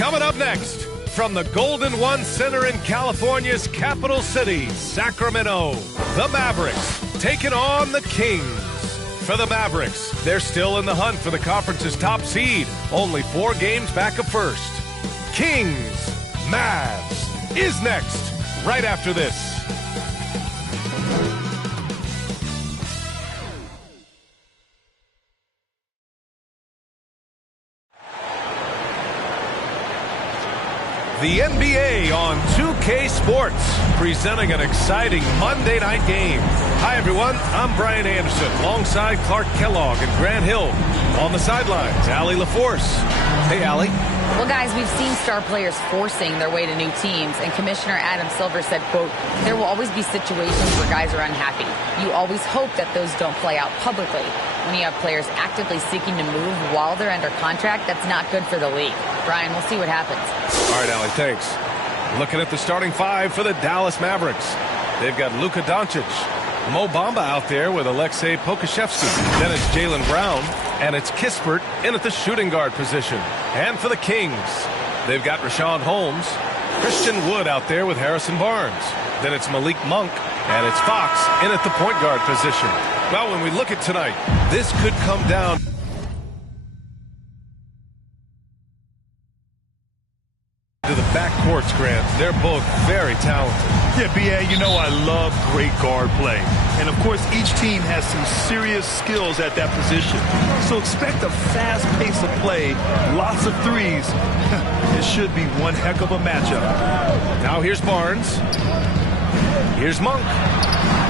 Coming up next, from the Golden One Center in California's capital city, Sacramento, the Mavericks taking on the Kings. For the Mavericks, they're still in the hunt for the conference's top seed, only 4 games back of first. Kings, Mavs is next, right after this. The NBA on 2K Sports, presenting an exciting Monday night game. Hi, everyone. I'm Brian Anderson, alongside Clark Kellogg and Grant Hill. On the sidelines, Allie LaForce. Hey, Allie. Well, guys, we've seen star players forcing their way to new teams, and Commissioner Adam Silver said, quote, there will always be situations where guys are unhappy. You always hope that those don't play out publicly. When you have players actively seeking to move while they're under contract, that's not good for the league. Brian, we'll see what happens. All right, Allie, thanks. Looking at the starting 5 for the Dallas Mavericks. They've got Luka Doncic, Mo Bamba out there with Aleksej Pokusevski. Then it's Jaylen Brown, and it's Kispert in at the shooting guard position. And for the Kings, they've got Richaun Holmes, Christian Wood out there with Harrison Barnes. Then it's Malik Monk, and it's Fox in at the point guard position. Well, when we look at tonight, this could come down to the backcourts, Grant. They're both very talented. Yeah, B.A., you know I love great guard play. And, of course, each team has some serious skills at that position. So expect a fast pace of play, lots of threes. It should be one heck of a matchup. Now here's Barnes. Here's Monk.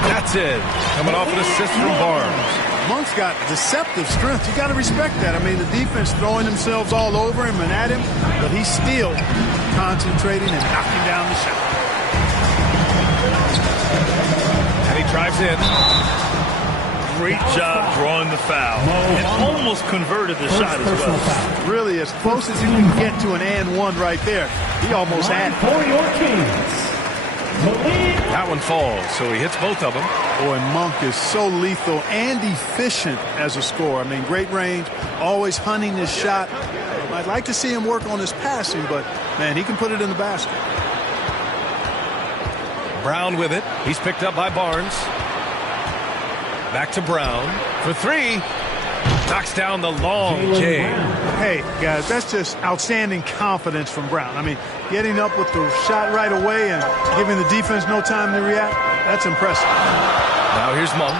That's it. Coming off an assist from Barnes. Monk's got deceptive strength. You got to respect that. I mean, the defense throwing themselves all over him and at him, but he's still concentrating and knocking down the shot. And he drives in. Great job drawing the foul. And almost converted the shot as well. Really, as close as you can get to an and one right there. He almost had it. For your Kings. That one falls, so he hits both of them. Boy, Monk is so lethal and efficient as a scorer. I mean, great range, always hunting his shot. I'd like to see him work on his passing, but, man, he can put it in the basket. Brown with it. He's picked up by Barnes. Back to Brown for 3. Knocks down the long J. Hey, guys, that's just outstanding confidence from Brown. I mean, getting up with the shot right away and giving the defense no time to react, that's impressive. Now here's Monk.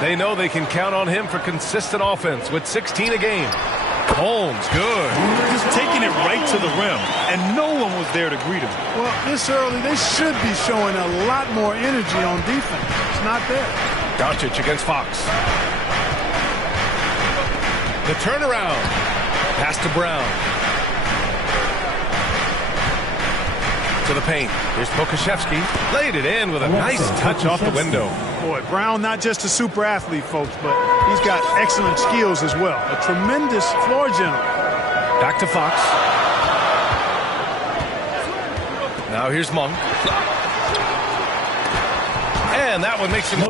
They know they can count on him for consistent offense with 16 a game. Holmes, good. Just taking it right to the rim, and no one was there to greet him. Well, this early, they should be showing a lot more energy on defense. It's not there. Doncic against Fox. The turnaround. Pass to Brown. To the paint. Here's Pokusevski. Laid it in with a nice touch off the window. Boy, Brown not just a super athlete, folks, but he's got excellent skills as well. A tremendous floor general. Back to Fox. Now here's Monk. And that one makes him...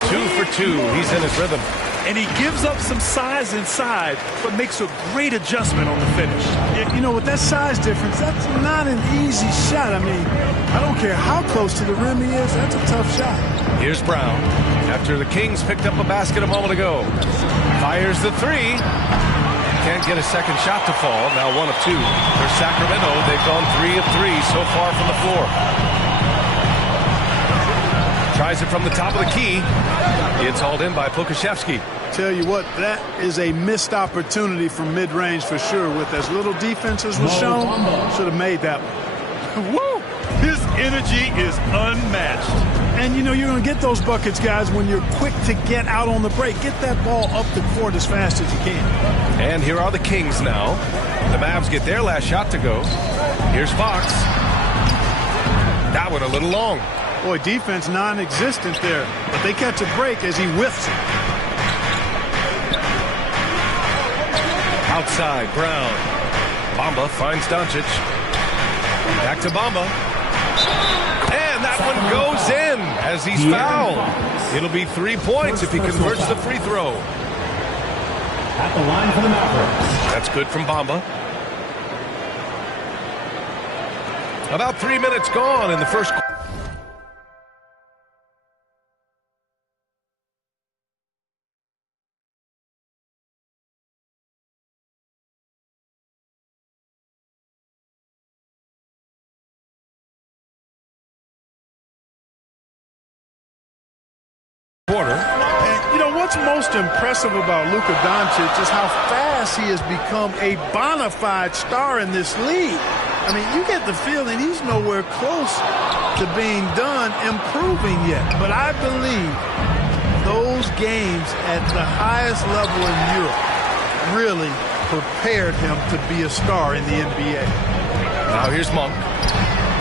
Two for two. He's in his rhythm. and he gives up some size inside, but makes a great adjustment on the finish. You know, with that size difference, that's not an easy shot. I mean, I don't care how close to the rim he is, that's a tough shot. Here's Brown. After the Kings picked up a basket a moment ago. Fires the three. Can't get a second shot to fall. Now 1 of 2. For Sacramento, they've gone 3 of 3 so far from the floor. Tries it from the top of the key. It's hauled in by Pokusevski. Tell you what, that is a missed opportunity from mid-range for sure. With as little defense as was shown, should have made that one. Woo! His energy is unmatched. And, you know, you're going to get those buckets, guys, when you're quick to get out on the break. Get that ball up the court as fast as you can. And here are the Kings now. The Mavs get their last shot to go. Here's Fox. That one a little long. Boy, defense non-existent there. But they catch a break as he whiffs it. Outside, Brown. Bamba finds Doncic. Back to Bamba. And that one goes in as he's fouled. It'll be 3 points if he converts the free throw. At the line for the Mavericks. That's good from Bamba. About 3 minutes gone in the first quarter. And, you know, what's most impressive about Luka Doncic is how fast he has become a bona fide star in this league. I mean, you get the feeling he's nowhere close to being done improving yet. But I believe those games at the highest level in Europe really prepared him to be a star in the NBA. Now here's Monk.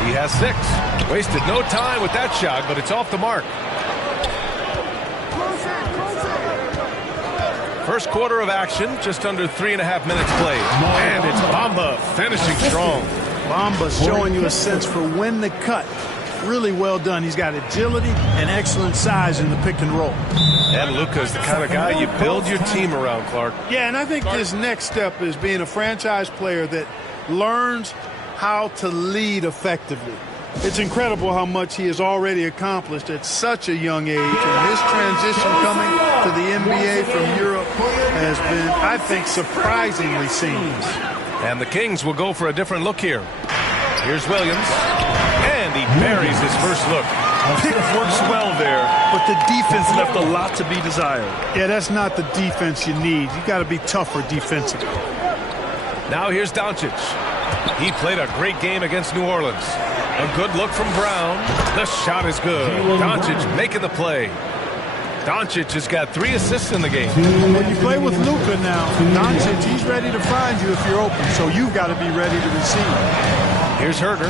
He has 6. Wasted no time with that shot, but it's off the mark. First quarter of action, just under 3.5 minutes played. And it's Bamba finishing strong. Bamba showing you a sense for when to cut. Really well done. He's got agility and excellent size in the pick and roll. And Luka's the kind of guy you build your team around, Clark. Yeah, and I think his next step is being a franchise player that learns how to lead effectively. It's incredible how much he has already accomplished at such a young age. And his transition coming to the NBA from Europe has been, I think, surprisingly seamless. And the Kings will go for a different look here. Here's Williams. And he buries his first look. Pick works well there, but the defense left a lot to be desired. Yeah, that's not the defense you need. You got to be tougher defensively. Now here's Doncic. He played a great game against New Orleans. A good look from Brown. The shot is good. Doncic making the play. Doncic has got 3 assists in the game. When you play with Luka now, Doncic, he's ready to find you if you're open, so you've got to be ready to receive. Here's Herter.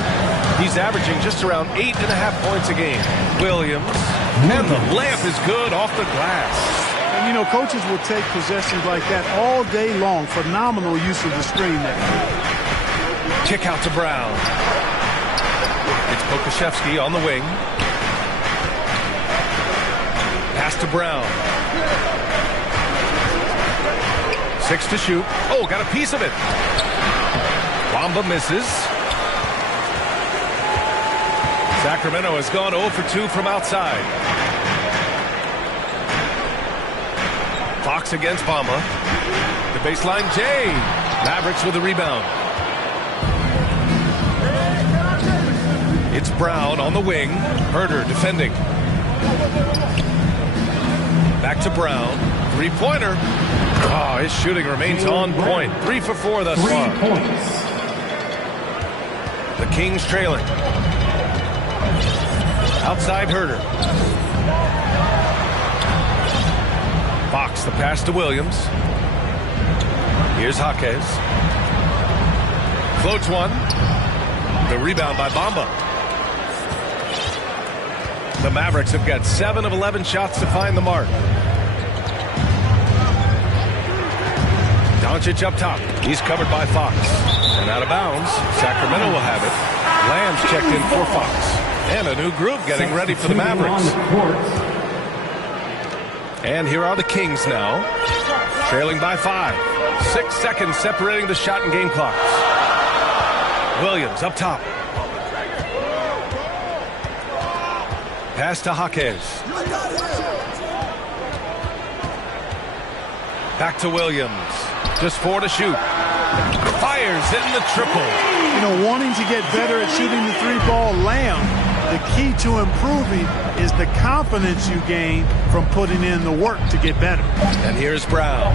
He's averaging just around 8.5 points a game. Williams. And the layup is good off the glass. And, you know, coaches will take possessions like that all day long. Phenomenal use of the screen there. Kick out to Brown. It's Pokusevski on the wing. Pass to Brown. 6 to shoot. Oh, got a piece of it. Bamba misses. Sacramento has gone 0 for 2 from outside. Fox against Bamba. The baseline, Jay. Mavericks with the rebound. It's Brown on the wing. Herter defending. Back to Brown. 3-pointer. Oh, his shooting remains on point. 3 for 4 thus far. 3 points. The Kings trailing. Outside Herter. Fox the pass to Williams. Here's Jaquez. Floats one. The rebound by Bamba. The Mavericks have got 7 of 11 shots to find the mark. Doncic up top. He's covered by Fox. And out of bounds. Sacramento will have it. Lamb's checked in for Fox. And a new group getting ready for the Mavericks. And here are the Kings now, trailing by 5. 6 seconds separating the shot and game clocks. Williams up top. Pass to Jaquez. Back to Williams. Just 4 to shoot. Fires, hitting the triple. You know, wanting to get better at shooting the three-ball layup, the key to improving is the confidence you gain from putting in the work to get better. And here's Brown.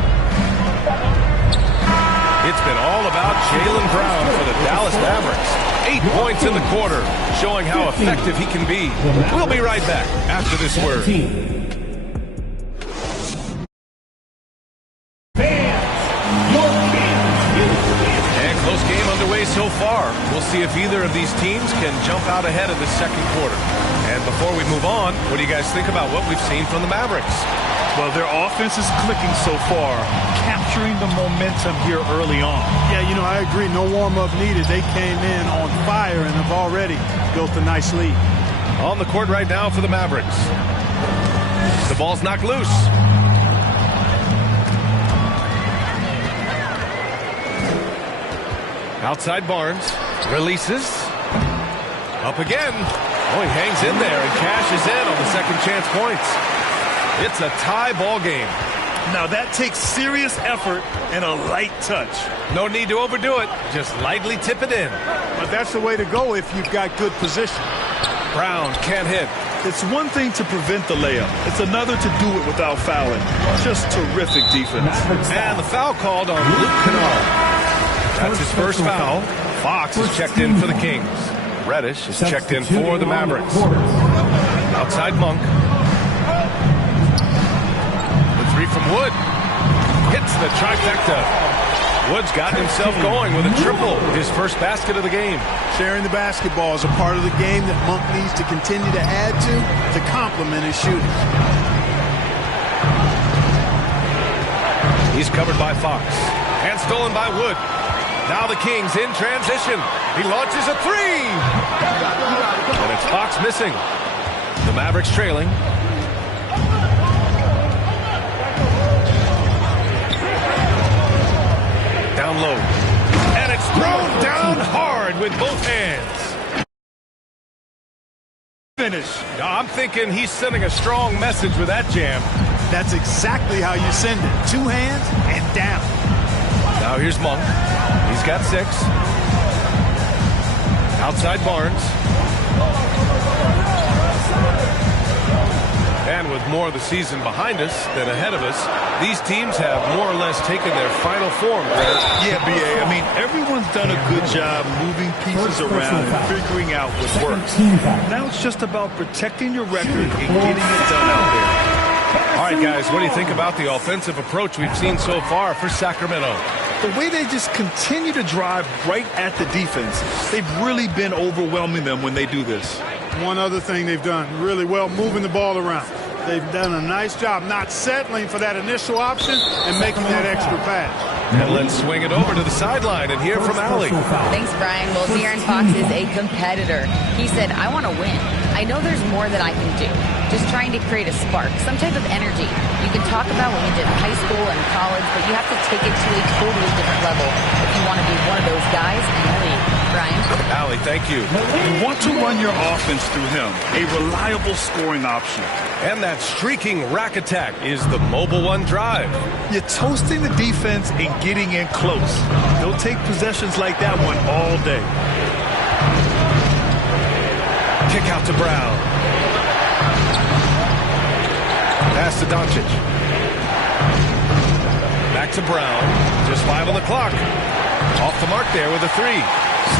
It's been all about Jaylen Brown for the Dallas Mavericks. 8 points in the quarter, showing how effective he can be. We'll be right back after this word. So far, we'll see if either of these teams can jump out ahead in the second quarter. And before we move on, what do you guys think about what we've seen from the Mavericks? Well, their offense is clicking so far, capturing the momentum here early on. Yeah, you know, I agree. No warm-up needed. They came in on fire and have already built a nice lead. On the court right now for the Mavericks. The ball's knocked loose. Outside Barnes, releases, up again. Oh, he hangs in there and cashes in on the second chance points. It's a tie ball game. Now that takes serious effort and a light touch. No need to overdo it, just lightly tip it in. But that's the way to go if you've got good position. Brown can't hit. It's one thing to prevent the layup. It's another to do it without fouling. Just terrific defense. And the foul called on Luke Kennard. That's his first foul. Fox is checked in for the Kings. Reddish is checked in for the Mavericks. Outside Monk. The 3 from Wood. Hits the trifecta. Wood's gotten himself going with a triple. His first basket of the game. Sharing the basketball is a part of the game that Monk needs to continue to add to complement his shooting. He's covered by Fox. And stolen by Wood. Now the Kings in transition. He launches a 3. And it's Fox missing. The Mavericks trailing. Down low. And it's thrown down hard with both hands. Finish. Now, I'm thinking he's sending a strong message with that jam. That's exactly how you send it. 2 hands and down. Now here's Monk. He's got 6. Outside Barnes. And with more of the season behind us than ahead of us, these teams have more or less taken their final form, Grant. Yeah, B.A. I mean, everyone's done a good job moving pieces around and figuring out what works. Now it's just about protecting your record and getting it done out there. All right, guys, what do you think about the offensive approach we've seen so far for Sacramento? The way they just continue to drive right at the defense, they've really been overwhelming them when they do this. One other thing they've done really well, moving the ball around. They've done a nice job not settling for that initial option and making that extra pass. And let's swing it over to the sideline and hear from Allie. Thanks, Brian. Well, De'Aaron Fox is a competitor. He said, I want to win. I know there's more that I can do. Just trying to create a spark, some type of energy. You can talk about what you did in high school and college, but you have to take it to a totally different level if you want to be one of those guys in the league. Brian? Allie, thank you. You want to run your offense through him, a reliable scoring option. And that streaking rack attack is the Mobile One drive. You're toasting the defense and getting in close. They'll take possessions like that one all day. Kick out to Brown. Pass to Doncic. Back to Brown. Just 5 on the clock. Off the mark there with a 3.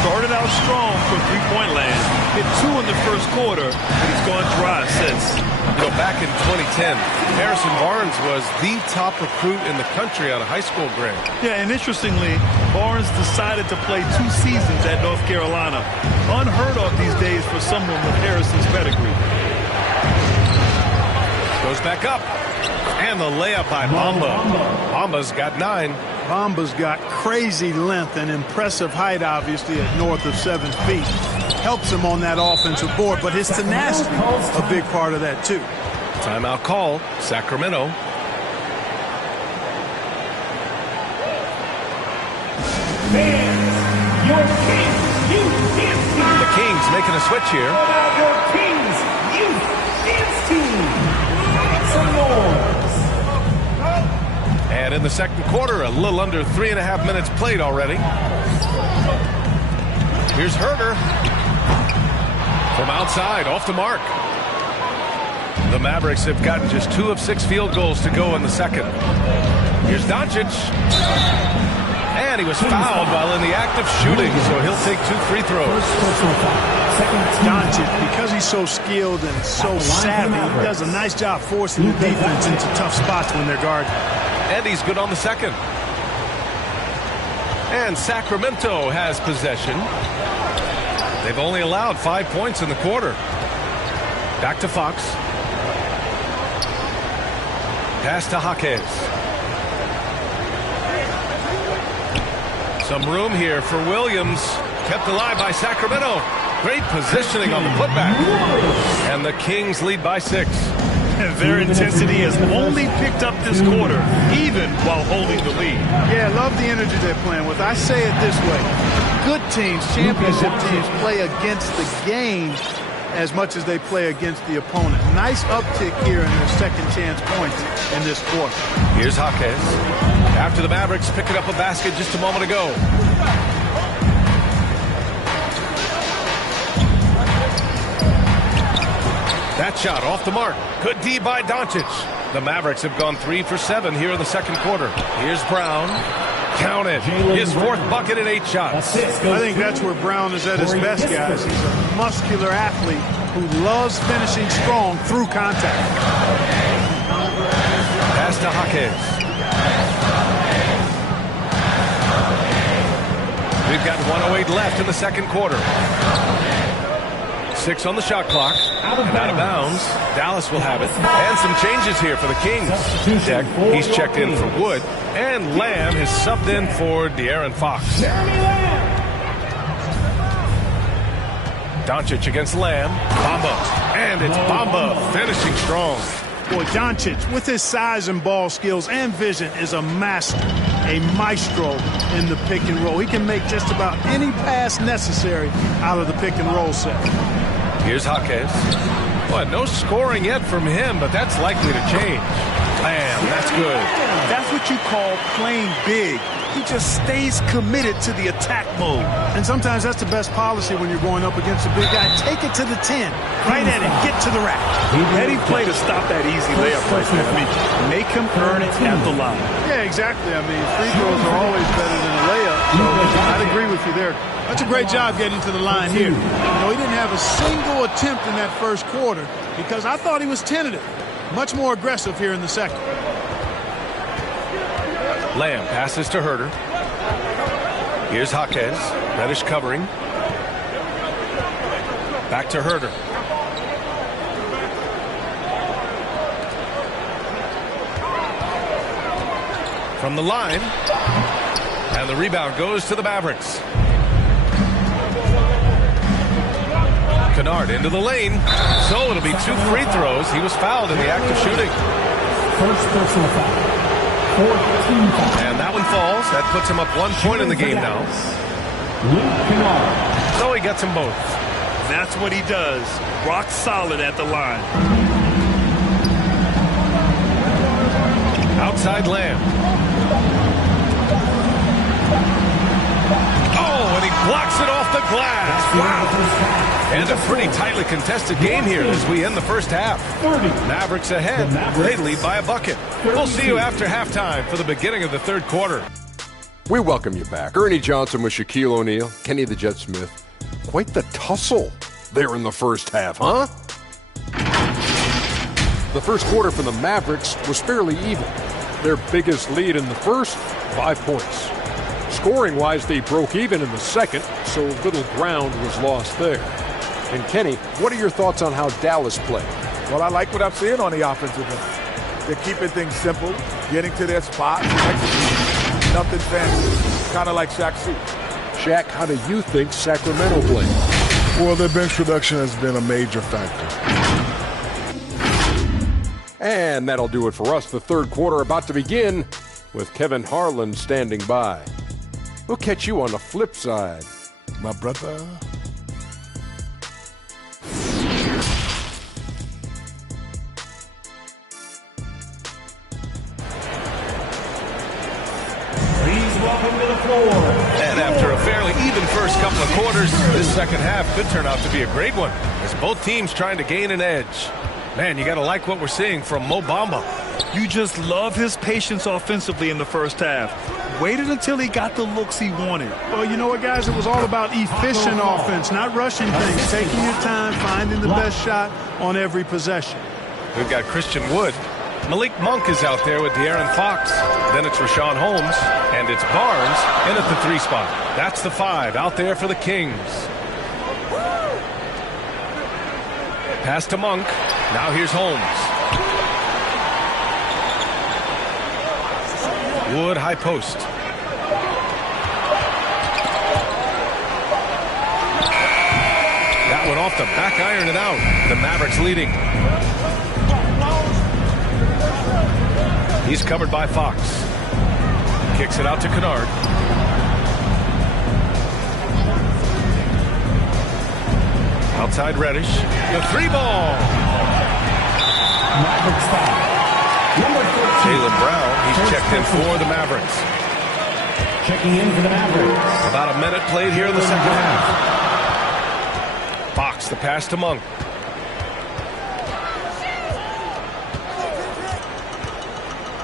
Started out strong from three-point land. Hit 2 in the first quarter, and he's gone dry since. You know, back in 2010, Harrison Barnes was the top recruit in the country out of high school grade. Yeah, and interestingly, Barnes decided to play 2 seasons at North Carolina. Unheard of these days for someone with Harrison's pedigree. Goes back up. And the layup by Bamba. Bamba's got 9. Bamba's got crazy length and impressive height, obviously, at north of 7 feet. Helps him on that offensive board, but his tenacity, a big part of that, too. Timeout call, Sacramento. Your Kings Youth Dance Team. The Kings making a switch here. Your Kings Youth Dance Team. Make some noise. And in the second quarter, a little under 3.5 minutes played already. Here's Herder. From outside, off the mark. The Mavericks have gotten just 2 of 6 field goals to go in the second. Here's Doncic. And he was fouled while in the act of shooting, so he'll take 2 free throws. Doncic, because he's so skilled and so savvy, he does a nice job forcing the defense into tough spots when they're guarding. And he's good on the second. And Sacramento has possession. They've only allowed 5 points in the quarter. Back to Fox. Pass to Jaquez. Some room here for Williams. Kept alive by Sacramento. Great positioning on the putback. And the Kings lead by 6. Their intensity has only picked up this quarter, even while holding the lead. Yeah, love the energy they're playing with. I say it this way. Good teams, championship teams, play against the game as much as they play against the opponent. Nice uptick here in their second chance points in this quarter. Here's Jaquez. After the Mavericks picking up a basket just a moment ago. That shot off the mark. Good D by Doncic. The Mavericks have gone 3 for 7 here in the second quarter. Here's Brown. Count it. His 4th bucket in 8 shots. I think that's where Brown is at his best, guys. He's a muscular athlete who loves finishing strong through contact. Pass to Jaquez. We've got 1:08 left in the second quarter. 6 on the shot clock. And out of bounds. Dallas will have it. And some changes here for the Kings. He's checked in for Wood. And Lamb has subbed in for De'Aaron Fox. Doncic against Lamb. Bamba. And it's Bamba finishing strong. Boy, Doncic, with his size and ball skills and vision, is a master, a maestro in the pick and roll. He can make just about any pass necessary out of the pick and roll set. Here's Jaquez. Well, no scoring yet from him, but that's likely to change. Bam, that's good. That's what you call playing big. He just stays committed to the attack mode. And sometimes that's the best policy when you're going up against a big guy. Take it to the 10. Right at it. Get to the rack. Heady play to stop that easy layup right there. I mean, make him earn it at the line. Yeah, exactly. I mean, free throws are always better than a layup. So I'd agree with you there. That's a great job getting to the line here. You know, he didn't have a single attempt in that first quarter because I thought he was tentative. Much more aggressive here in the second. Lamb passes to Herder. Here's Jaquez. Reddish covering. Back to Herder. From the line. And the rebound goes to the Mavericks. Kennard into the lane. So it'll be 2 free throws. He was fouled in the act of shooting. First personal foul. And that one falls. That puts him up 1 point in the game now. So he gets them both. That's what he does. Rock solid at the line. Outside Lamb. Oh, and he blocks it off the glass. Wow. And a pretty tightly contested game here as we end the first half. Mavericks ahead. They lead by a bucket. We'll see you after halftime for the beginning of the third quarter. We welcome you back. Ernie Johnson with Shaquille O'Neal, Kenny the Jet Smith. Quite the tussle there in the first half, huh? The first quarter for the Mavericks was fairly even. Their biggest lead in the first, 5 points. Scoring-wise, they broke even in the second, so little ground was lost there. And Kenny, what are your thoughts on how Dallas played? Well, I like what I'm seeing on the offensive end. They're keeping things simple, getting to their spots, nothing fancy, kind of like Shaq C. Shaq, how do you think Sacramento played? Well, their bench production has been a major factor. And that'll do it for us. The third quarter about to begin with Kevin Harlan standing by. We'll catch you on the flip side, my brother. Welcome to the floor. And after a fairly even first couple of quarters, this second half could turn out to be a great one as both teams trying to gain an edge. Man, you got to like what we're seeing from Mo Bamba. You just love his patience offensively in the first half. Waited until he got the looks he wanted. Well, you know what, guys? It was all about efficient offense, not rushing things, taking your time, finding the best shot on every possession. We've got Christian Wood. Malik Monk is out there with De'Aaron Fox. Then it's Rashawn Holmes. And it's Barnes in at the 3 spot. That's the 5 out there for the Kings. Pass to Monk. Now here's Holmes. Wood high post. That one off the back iron and out. The Mavericks leading. He's covered by Fox. Kicks it out to Kennard. Outside Reddish. The 3-ball. Mavericks foul. Number 14. Jaylen Brown, he's checked in for the Mavericks. Checking in for the Mavericks. About a minute played here in the second half. Fox, the pass to Monk.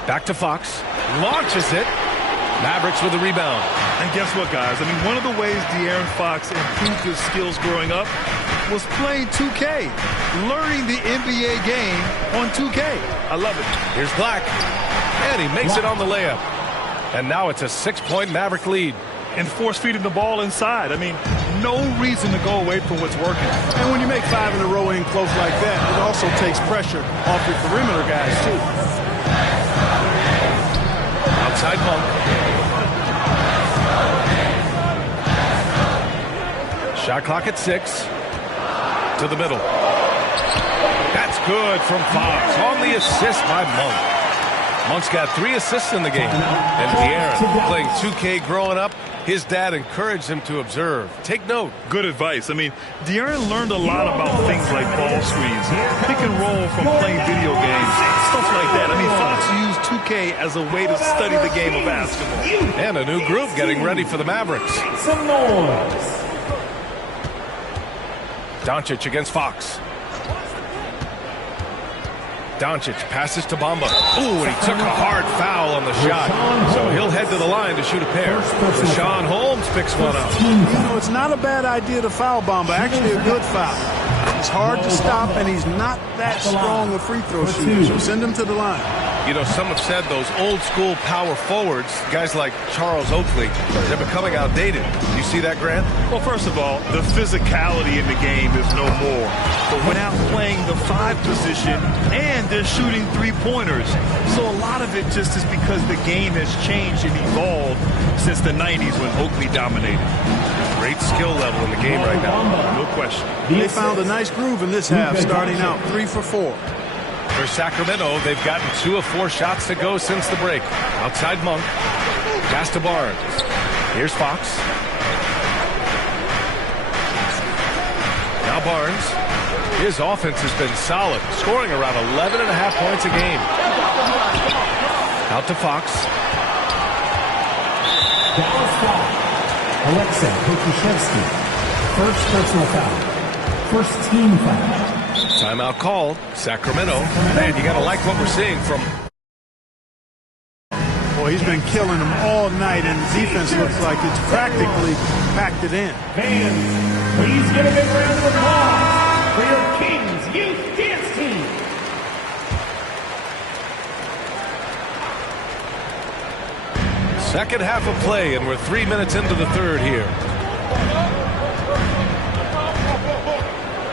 Back to Fox. Launches it. Mavericks with the rebound. And guess what, guys? I mean, one of the ways De'Aaron Fox improved his skills growing up was playing 2K, learning the NBA game on 2K. I love it. Here's Black. And he makes it on the layup. And now it's a 6-point Maverick lead. And force feeding the ball inside. I mean, no reason to go away from what's working. And when you make 5 in a row in close like that, it also takes pressure off your perimeter guys, too. Outside Monk. Shot clock at 6. To the middle. That's good from Fox on the assist by Monk. Monk's got 3 assists in the game. And De'Aaron, playing 2K growing up, his dad encouraged him to observe. Take note. Good advice. I mean, De'Aaron learned a lot about things like ball screens, pick and roll from playing video games, stuff like that. I mean, Fox used 2K as a way to study the game of basketball. And a new group getting ready for the Mavericks. Some noise. Doncic against Fox. Doncic passes to Bamba. Ooh, and he took a hard foul on the shot. So he'll head to the line to shoot a pair. Rashawn Holmes picks one up. You know, it's not a bad idea to foul Bamba. Actually, a good foul. It's hard to stop, and he's not that strong a free throw shooter. So send him to the line. You know, some have said those old school power forwards, guys like Charles Oakley, they're becoming outdated. You see that, Grant? Well, first of all, the physicality in the game is no more. But we're now playing the 5 position, and they're shooting 3-pointers. So a lot of it just is because the game has changed and evolved since the 90s when Oakley dominated. Great skill level in the game right now. No question. They found a nice groove in this half, starting out 3 for 4. For Sacramento, they've gotten 2 of 4 shots to go since the break. Outside Monk. Pass to Barnes. Here's Fox. Now Barnes. His offense has been solid, scoring around 11.5 points a game. Out to Fox. Dallas foul. Alexei Pokusevski. First personal foul. First team foul. Timeout called. Sacramento. Man, you got to like what we're seeing from... Boy, he's been killing them all night, and the defense looks like it's practically packed it in. Fans, please give a big round of applause for your Kings Youth Dance Team. Second half of play, and we're 3 minutes into the third here.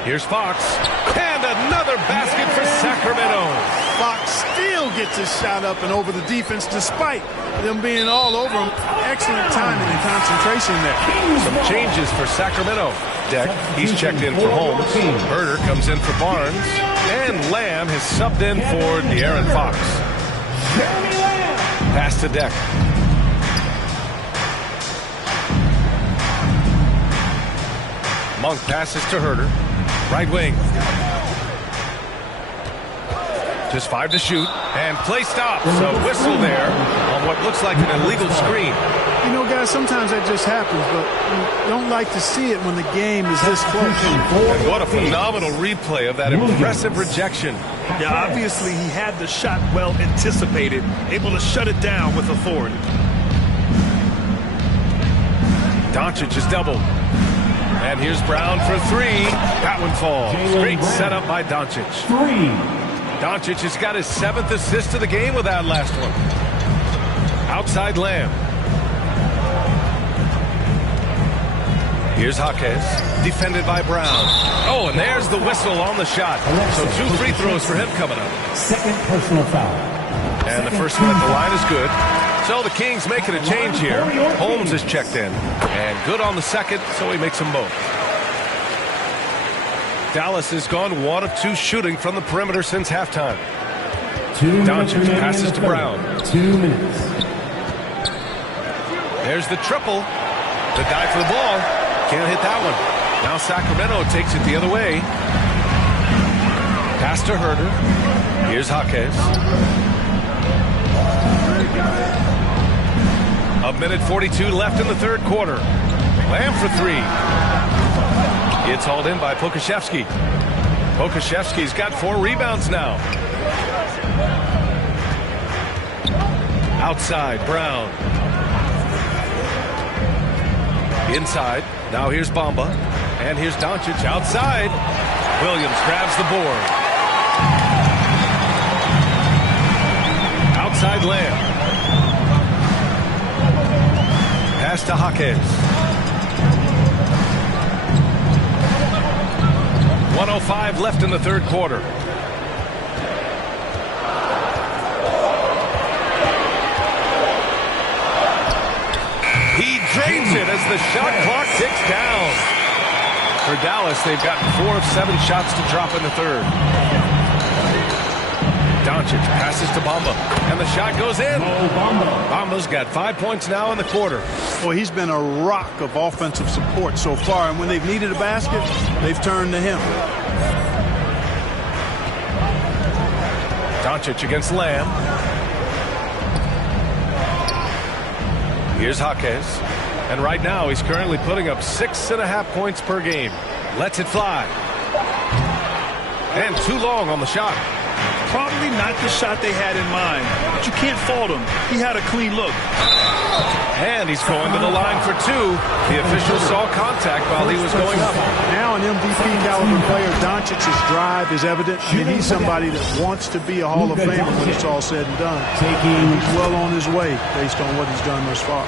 Here's Fox. And another basket for Sacramento. Fox still gets his shot up and over the defense despite them being all over him. Excellent timing and concentration there. Some changes for Sacramento. deck. He's checked in for Holmes. Herder comes in for Barnes. And Lamb has subbed in for De'Aaron Fox. Pass to Deck. Monk passes to Herder. Right wing. Just 5 to shoot. And play stops. So whistle there on what looks like an illegal screen. You know, guys, sometimes that just happens, but you don't like to see it when the game is this close. And what a phenomenal replay of that impressive rejection. Yeah, obviously he had the shot well anticipated, able to shut it down with authority. Doncic is doubled. And here's Brown for 3. That one falls. Great setup by Doncic. Doncic has got his 7th assist of the game with that last one. Outside Lamb. Here's Jaquez, defended by Brown. Oh, and there's the whistle on the shot. So 2 free throws for him coming up. Second personal foul. And the first one at the line is good. So the Kings making a change here. Holmes is checked in. And good on the second, so he makes them both. Dallas has gone 1 of 2 shooting from the perimeter since halftime. Doncic passes to Brown. 2 minutes. There's the triple. The dive for the ball. Can't hit that one. Now Sacramento takes it the other way. Pass to Herder. Here's Jaquez. 1:42 left in the third quarter. Lamb for 3. It's hauled in by Pokusevski. Pokusevski's got 4 rebounds now. Outside, Brown. Inside. Now here's Bamba. And here's Doncic outside. Williams grabs the board. Outside Lamb. Pass to Jaquez. 1:05 left in the third quarter. He drains it as the shot clock ticks down. For Dallas, they've gotten 4 of 7 shots to drop in the third. Doncic passes to Bamba, and the shot goes in. Bamba's got 5 points now in the quarter. Well, he's been a rock of offensive support so far, and when they've needed a basket, they've turned to him. Doncic against Lamb. Here's Jaquez. And right now, he's currently putting up 6.5 points per game. Lets it fly. And too long on the shot. Probably not the shot they had in mind, but you can't fault him. He had a clean look. And he's going to the line for 2. The official saw contact while he was going up. Now an MVP caliber player, Doncic's drive is evident. I mean, he's somebody that wants to be a Hall of Famer when it's all said and done. He's well on his way based on what he's done thus far.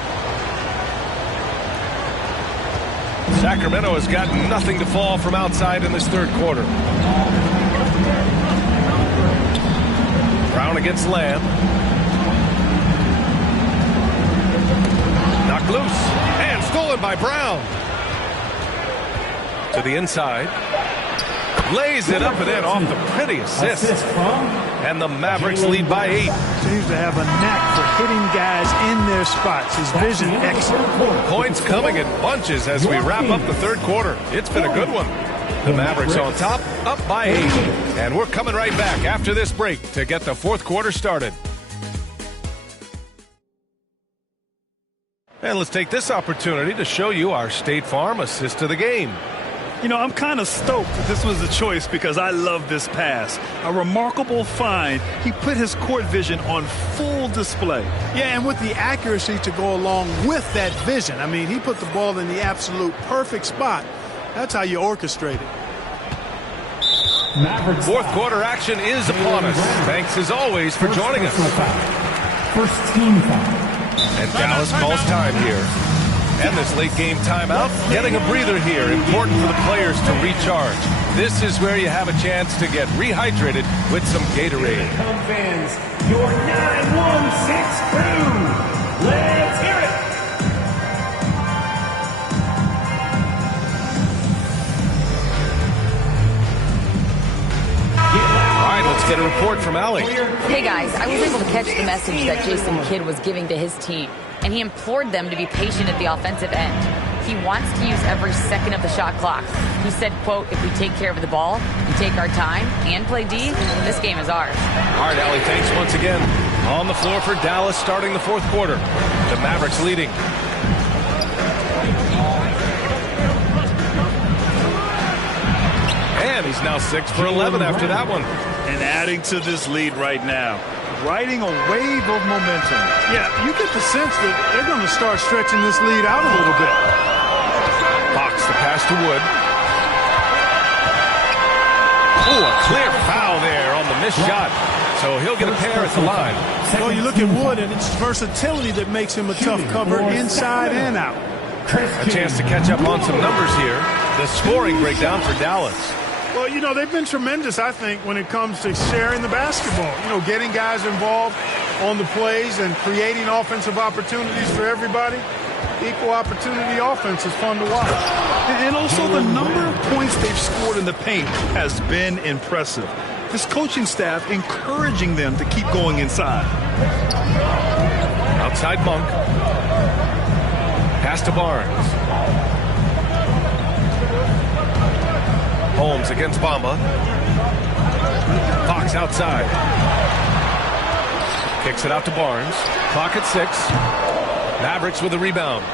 Sacramento has got nothing to fall from outside in this third quarter. Brown against Lamb. Knocked loose. And stolen by Brown. To the inside. Lays it up and in off the pretty assist. And the Mavericks lead by 8. Seems to have a knack for hitting guys in their spots. His vision excellent. Points coming in bunches as we wrap up the third quarter. It's been a good one. The Mavericks on top, up by 8. And we're coming right back after this break to get the fourth quarter started. And let's take this opportunity to show you our State Farm assist of the game. You know, I'm kind of stoked that this was a choice because I love this pass. A remarkable find. He put his court vision on full display. Yeah, and with the accuracy to go along with that vision. I mean, he put the ball in the absolute perfect spot. That's how you orchestrate it. Fourth quarter action is upon us. Thanks as always for joining us. First team foul. And Dallas calls time here. And this late game timeout, getting a breather here, important for the players to recharge. This is where you have a chance to get rehydrated with some Gatorade. Come fans, your 916 crew. Let's hear it. get a report from Allie. Hey guys, I was able to catch the message that Jason Kidd was giving to his team, and he implored them to be patient at the offensive end. He wants to use every second of the shot clock. He said, quote, if we take care of the ball, we take our time, and play D, this game is ours. All right, Allie, thanks once again. On the floor for Dallas starting the fourth quarter. The Mavericks leading. And he's now 6 for 11 after that one. And adding to this lead right now. Riding a wave of momentum. Yeah, you get the sense that they're going to start stretching this lead out a little bit. Fox, the pass to Wood. Oh, a clear foul there on the missed shot. So he'll get a pair at the line. Well, you look at Wood, and it's versatility that makes him a tough cover inside and out. A chance to catch up on some numbers here. The scoring breakdown for Dallas. Well, you know, they've been tremendous, I think, when it comes to sharing the basketball. You know, getting guys involved on the plays and creating offensive opportunities for everybody. Equal opportunity offense is fun to watch. And also the number of points they've scored in the paint has been impressive. This coaching staff encouraging them to keep going inside. Outside Monk. Pass to Barnes. Holmes against Bamba. Fox outside. Kicks it out to Barnes. Clock at 6. Mavericks with a rebound.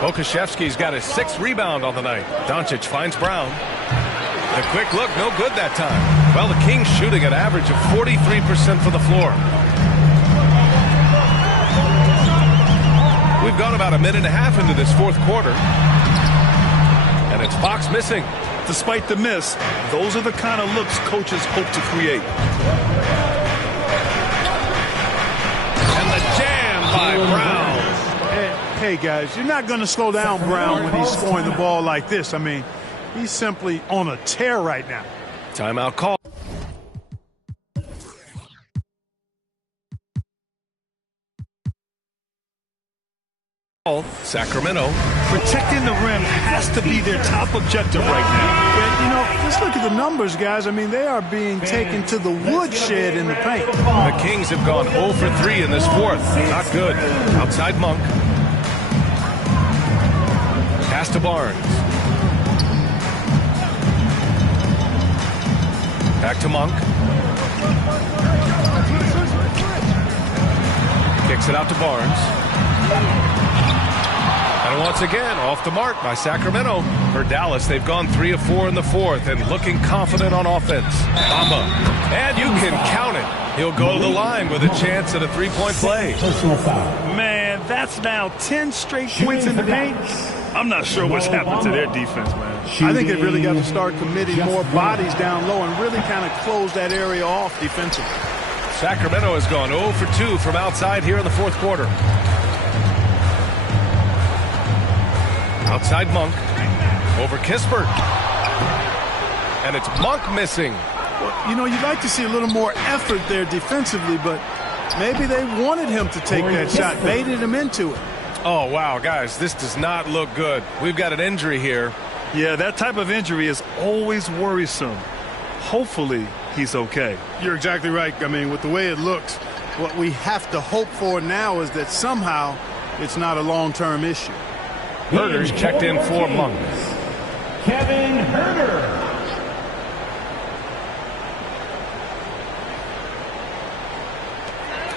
Pokusevski's got his 6th rebound on the night. Doncic finds Brown. The quick look, no good that time. Well, the Kings shooting an average of 43% from the floor. We've gone about a minute and a half into this fourth quarter. And it's Fox missing. Despite the miss, those are the kind of looks coaches hope to create. And the jam by Brown. Hey, guys, you're not going to slow down Brown when he's scoring the ball like this. I mean, he's simply on a tear right now. Timeout call. Sacramento. Protecting the rim has to be their top objective right now. And, you know, just look at the numbers, guys. I mean, they are being taken to the woodshed in the paint. The Kings have gone 0 for 3 in this fourth. Not good. Outside Monk. Pass to Barnes. Back to Monk. Kicks it out to Barnes. And once again, off the mark by Sacramento. For Dallas, they've gone 3 of 4 in the fourth and looking confident on offense. Bamba. And you can count it. He'll go to the line with a chance at a 3-point play. Man, that's now 10 straight points in the paint. I'm not sure what's happened to their defense, man. I think they've really got to start committing more bodies down low and really kind of close that area off defensively. Sacramento has gone 0 for 2 from outside here in the fourth quarter. Outside Monk. Over Kispert. And it's Monk missing. Well, you know, you'd like to see a little more effort there defensively, but maybe they wanted him to take that shot, baited him into it. Oh, wow, guys, this does not look good. We've got an injury here. Yeah, that type of injury is always worrisome. Hopefully, he's okay. You're exactly right. I mean, with the way it looks, what we have to hope for now is that somehow it's not a long-term issue. Herter's checked in for Monk. Kevin Huerter.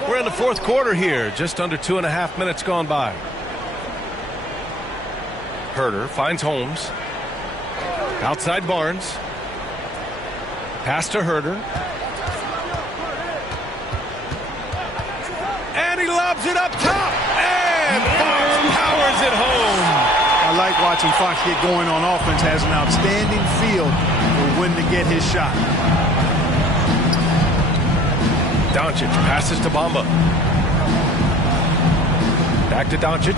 We're in the fourth quarter here. Just under 2.5 minutes gone by. Huerter finds Holmes. Outside Barnes. Pass to Huerter. And he lobs it up top. And Fox powers it home. I like watching Fox get going on offense. Has an outstanding feel for when to get his shot. Doncic passes to Bamba. Back to Doncic.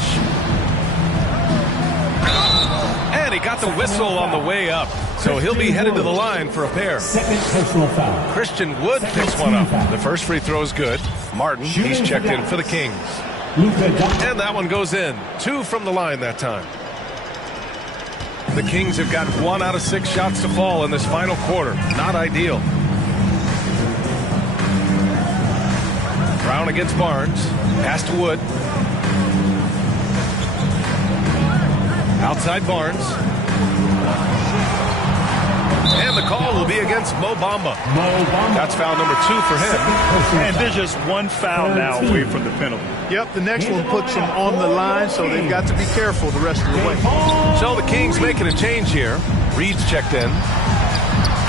And he got the whistle on the way up. So he'll be headed to the line for a pair. Second personal foul. Christian Wood picks one up. The first free throw is good. Martin, he's checked in for the Kings. And that one goes in. 2 from the line that time. The Kings have got 1 out of 6 shots to fall in this final quarter. Not ideal. Brown against Barnes. Pass to Wood. Outside Barnes. And the call will be against Mo Bamba. That's foul number 2 for him. And there's just one foul now away from the penalty. Yep, the next one puts them on the line, so they've got to be careful the rest of the way. So the Kings making a change here. Reed's checked in.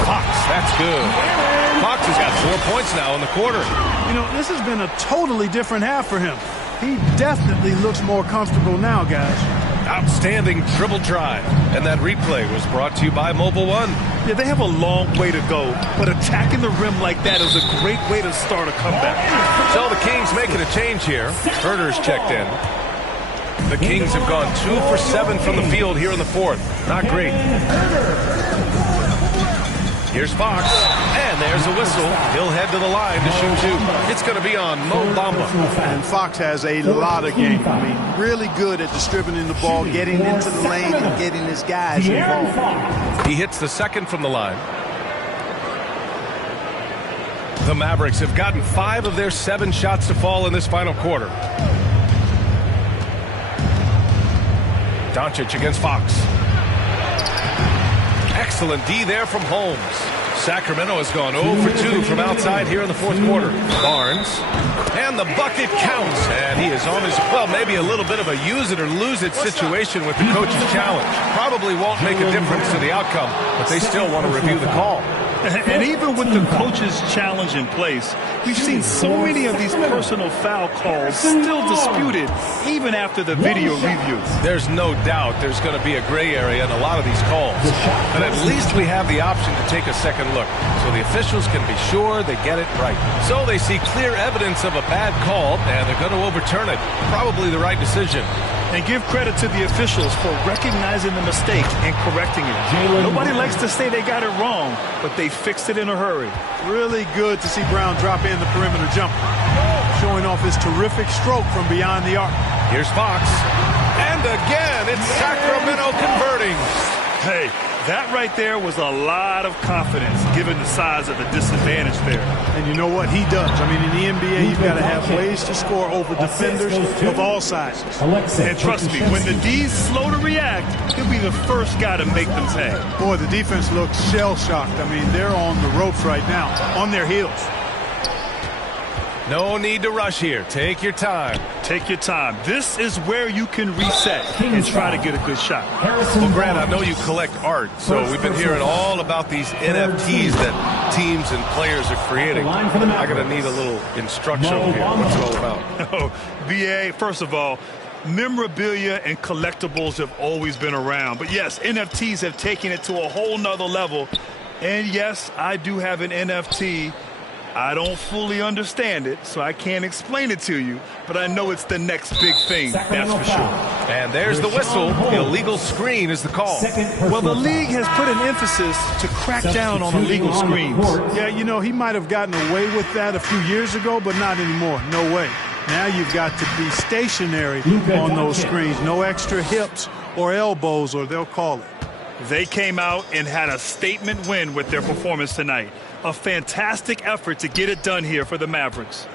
Fox, that's good. Fox has got 4 points now in the quarter. You know, this has been a totally different half for him. He definitely looks more comfortable now, guys. Outstanding dribble drive. And that replay was brought to you by Mobile One. Yeah, they have a long way to go, but attacking the rim like that is a great way to start a comeback. So the Kings making a change here. Herder's checked in. The Kings have gone 2 for 7 from the field here in the fourth. Not great. Here's Fox, and there's a whistle. He'll head to the line to shoot 2. It's going to be on Mo Bamba. And Fox has a lot of game. I mean, really good at distributing the ball, getting into the lane, and getting his guys involved. He hits the second from the line. The Mavericks have gotten 5 of their 7 shots to fall in this final quarter. Doncic against Fox. Excellent D there from Holmes. Sacramento has gone 0 for 2 from outside here in the fourth quarter. Barnes. And the bucket counts. And he is on his, well, maybe a little bit of a use it or lose it situation with the coach's challenge. Probably won't make a difference to the outcome, but they still want to review the call. And even with the coach's challenge in place, we've seen so many of these personal foul calls still disputed even after the video review. There's no doubt there's going to be a gray area in a lot of these calls. But at least we have the option to take a second look, so the officials can be sure they get it right. So they see clear evidence of a bad call, and they're going to overturn it. Probably the right decision. And give credit to the officials for recognizing the mistake and correcting it. Nobody likes to say they got it wrong, but they fixed it in a hurry. Really good to see Brown drop in the perimeter jumper, showing off his terrific stroke from beyond the arc. Here's Fox. And again, it's Sacramento converting. Hey, that right there was a lot of confidence given the size of the disadvantage there. And you know what? He does. I mean, in the NBA, you've got to have ways to score over defenders of all sizes. And trust me, when the D's slow to react, he'll be the first guy to make them pay. Boy, the defense looks shell-shocked. I mean, they're on the ropes right now, on their heels. No need to rush here. Take your time. Take your time. This is where you can reset and try to get a good shot. Well, Grant, I know you collect art, so we've been hearing all about these NFTs that teams and players are creating. I'm going to need a little instruction here. What's it all about? Oh, BA, first of all, memorabilia and collectibles have always been around. But yes, NFTs have taken it to a whole nother level. And yes, I do have an NFT. I don't fully understand it, so I can't explain it to you, but I know it's the next big thing, that's for sure. And there's the whistle. Illegal screen is the call. Well, the league has put an emphasis to crack down on illegal screens. Yeah, you know, he might have gotten away with that a few years ago, but not anymore. No way. Now you've got to be stationary on those screens. No extra hips or elbows, or they'll call it. They came out and had a statement win with their performance tonight. A fantastic effort to get it done here for the Mavericks.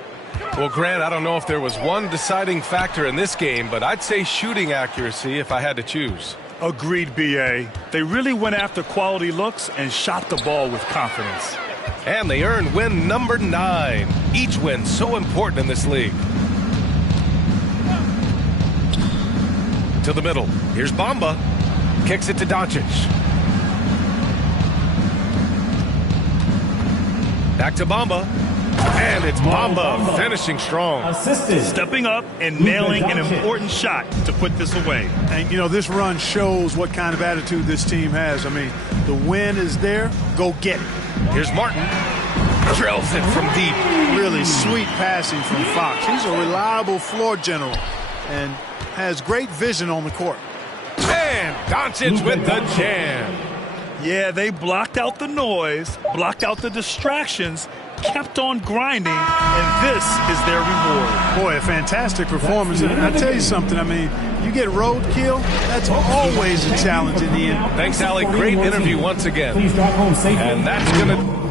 Well, Grant, I don't know if there was one deciding factor in this game, but I'd say shooting accuracy if I had to choose. Agreed, BA. They really went after quality looks and shot the ball with confidence. And they earned win number 9. Each win so important in this league. To the middle. Here's Bamba. Kicks it to Doncic. Back to Bamba. And it's Bamba finishing strong. Stepping up and nailing an important shot to put this away. And, you know, this run shows what kind of attitude this team has. I mean, the win is there. Go get it. Here's Martin. Drills it from deep. Really sweet passing from Fox. He's a reliable floor general and has great vision on the court. And Doncic with the jam. Yeah, they blocked out the noise, blocked out the distractions, kept on grinding, and this is their reward. Boy, a fantastic performance. And I tell you something, I mean, you get roadkill, that's always a challenge in the end. Thanks, Alec. Great interview once again. And that's going to